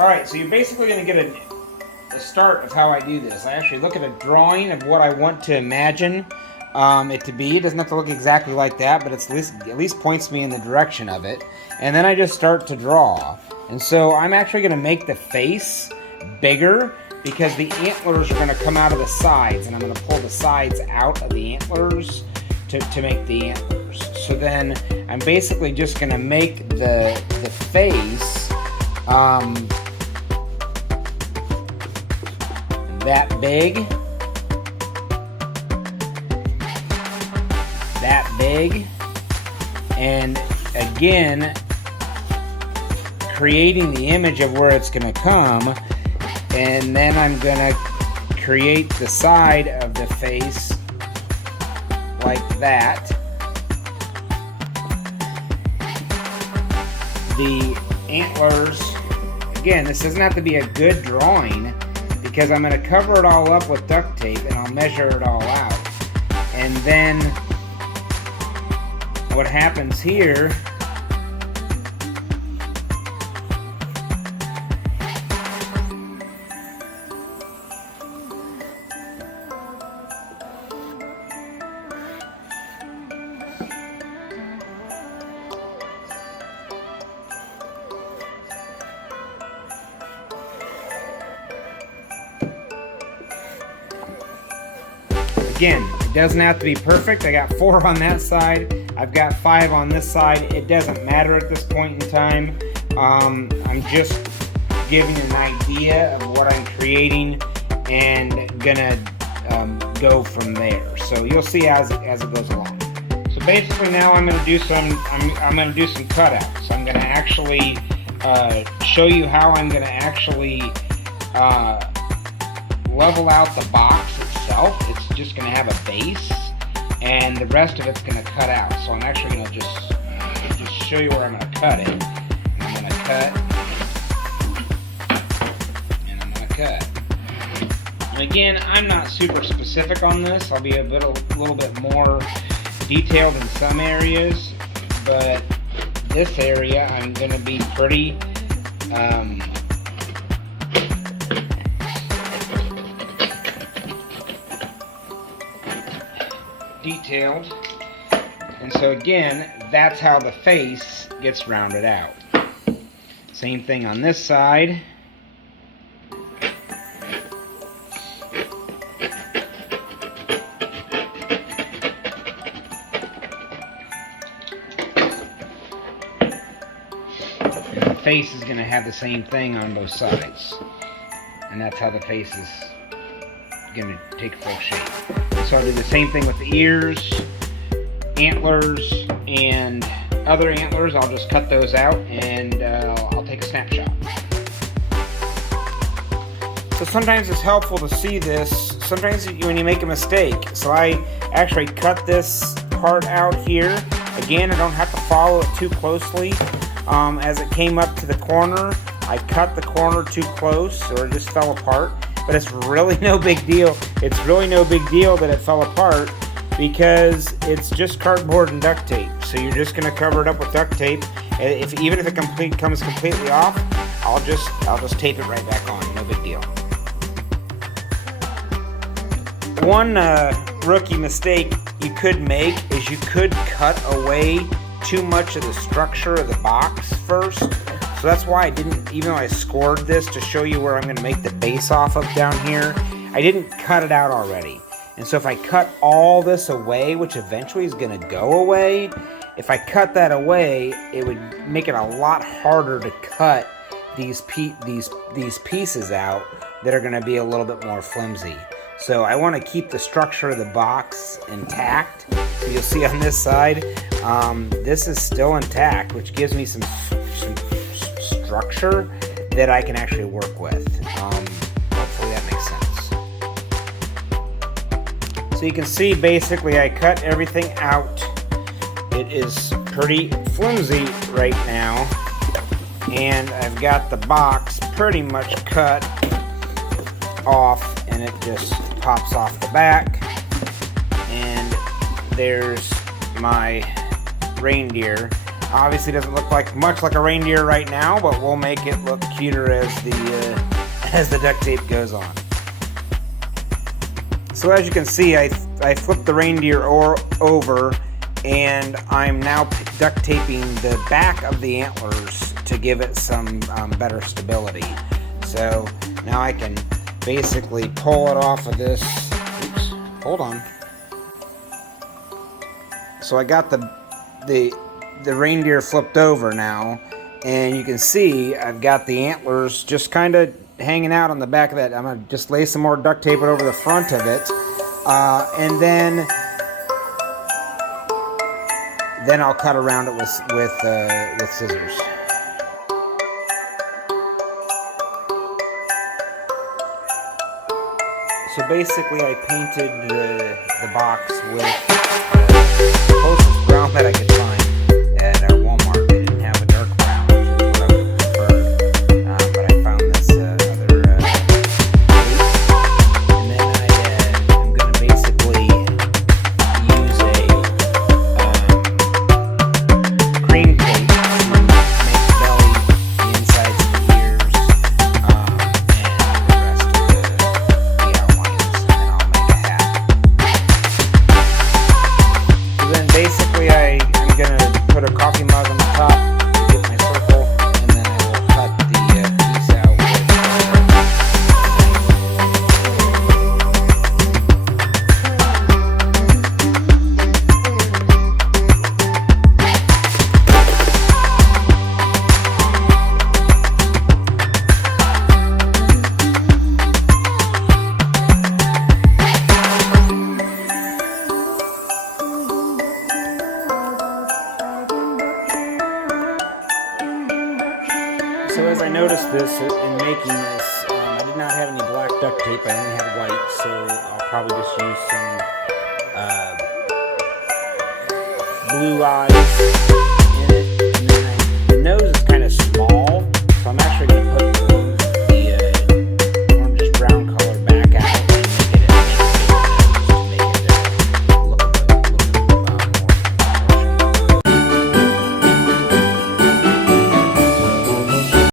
Alright, so you're basically going to get a start of how I do this. I actually look at a drawing of what I want to imagine it to be. It doesn't have to look exactly like that, but it's at least points me in the direction of it. And then I just start to draw. And so I'm actually going to make the face bigger because the antlers are going to come out of the sides, and I'm going to pull the sides out of the antlers to make the antlers. So then I'm basically just going to make the face that big, and again creating the image of where it's going to come, and then I'm going to create the side of the face like that. The antlers, again, this doesn't have to be a good drawing because I'm going to cover it all up with duct tape and I'll measure it all out. And then what happens here again, it doesn't have to be perfect. I got 4 on that side. I've got 5 on this side. It doesn't matter at this point in time. I'm just giving an idea of what I'm creating and gonna go from there. So you'll see as it goes along. So basically now I'm gonna do some cutouts. I'm gonna actually show you how I'm gonna actually level out the box itself. It's just going to have a base, and the rest of it's going to cut out. So I'm actually going to just show you where I'm going to cut it. And I'm going to cut, and I'm going to cut. And again, I'm not super specific on this. I'll be a little bit more detailed in some areas, but this area I'm going to be pretty detailed. And so again, that's how the face gets rounded out. Same thing on this side. And the face is going to have the same thing on both sides. And that's how the face is going to take full shape. So I'll do the same thing with the ears, antlers, and other antlers. I'll just cut those out and I'll take a snapshot. So sometimes it's helpful to see this. Sometimes when you make a mistake. So I actually cut this part out here. Again, I don't have to follow it too closely. As it came up to the corner, I cut the corner too close, or it just fell apart. But it's really no big deal. It's really no big deal that it fell apart because it's just cardboard and duct tape. So you're just going to cover it up with duct tape. Even if it comes completely off, I'll just tape it right back on. No big deal. One rookie mistake you could make is you could cut away too much of the structure of the box first. So that's why I didn't, even though I scored this to show you where I'm going to make the base off of down here, I didn't cut it out already. And so if I cut all this away, which eventually is going to go away, if I cut that away, it would make it a lot harder to cut these pieces out that are going to be a little bit more flimsy. So I want to keep the structure of the box intact. So you'll see on this side, this is still intact, which gives me some structure that I can actually work with. Hopefully that makes sense. So you can see basically I cut everything out. It is pretty flimsy right now, and I've got the box pretty much cut off, and it just pops off the back, and there's my reindeer. Obviously doesn't look like much like a reindeer right now, but we'll make it look cuter as the duct tape goes on. So as you can see, I flipped the reindeer over, and I'm now duct taping the back of the antlers to give it some better stability. So now I can basically pull it off of this. Oops, hold on. So I got the reindeer flipped over now, and you can see I've got the antlers just kind of hanging out on the back of that. I'm gonna just lay some more duct tape over the front of it, and then I'll cut around it with scissors. So basically, I painted the box with the closest brown that I could find at Walmart. They didn't have a dark brown, which is what I would prefer, but I found this other tape. And then I'm going to basically use a cream tape to make the belly, the insides of the ears, and the rest of the outlines, and then I'll make a hat. So then basically I'm going to put a coffee mug on the top to get my circle, and then I will cut the piece out So as I noticed this in making this, I did not have any black duct tape, I only had white, so I'll probably just use some blue eyes